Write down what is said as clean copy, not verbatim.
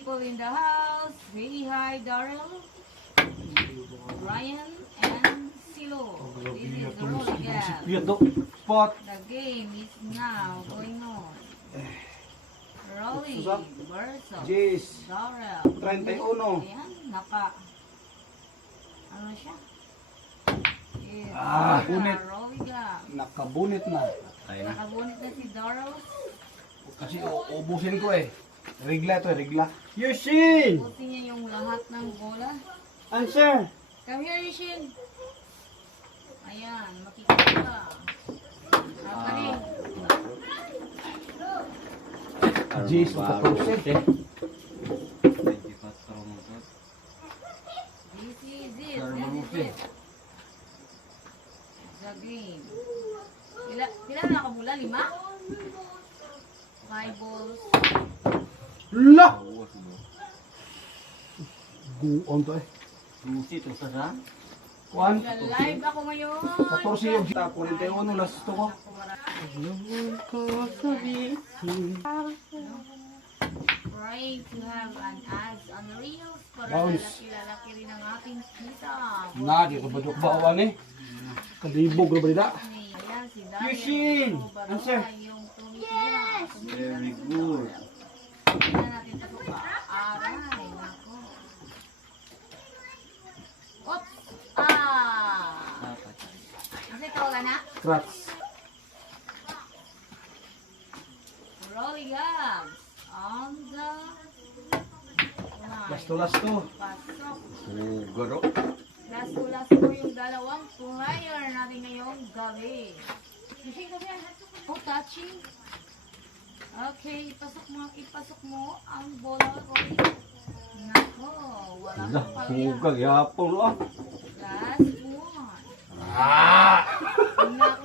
people in the house. Say hi, Daryl, Ryan, and Silo. This is the Rolly Gap. Spot. The game is now going on. Rolly versus Jis. Daryl. 31. Ayan, ano siya? Yes, bunit. Rolly Gap. Nakabunit na. Nakabunit na si Daryl. Kasi ubusin ko eh. Regla to, regla. Yushin! Buti niya yung lahat ng bola. Answer! Come here, Yushin. Ayan, makikita. Rin. Jis, utapusin. This is it. This is it. The game. Pila na nakabula? 5? 5 balls. La! Guon to eh. Kuan? Live ako ngayon. 14 yung 41 last to ko. Trying to have an ads on reels para Bounce. lalaki rin ang ating kita. Na, di ko badok bawan eh. Kalibog na balita. Ayan, si Daniel. Yushin! Baroa, Answer. yung tumitira. Very good. Tingnan natin ito pa. Aray, nako. Oops! Kasi tawagan na? Scratch. Rolly Gams. On the line. Last to. Pasok. Garo. Last to yung dalawang player natin ngayong gabi. Kasi oh, touching. Okay, ipasok mo ang bola, Rolly. Nako, wala Lah, pa pala. hugang yapon ah. Last one. Nako,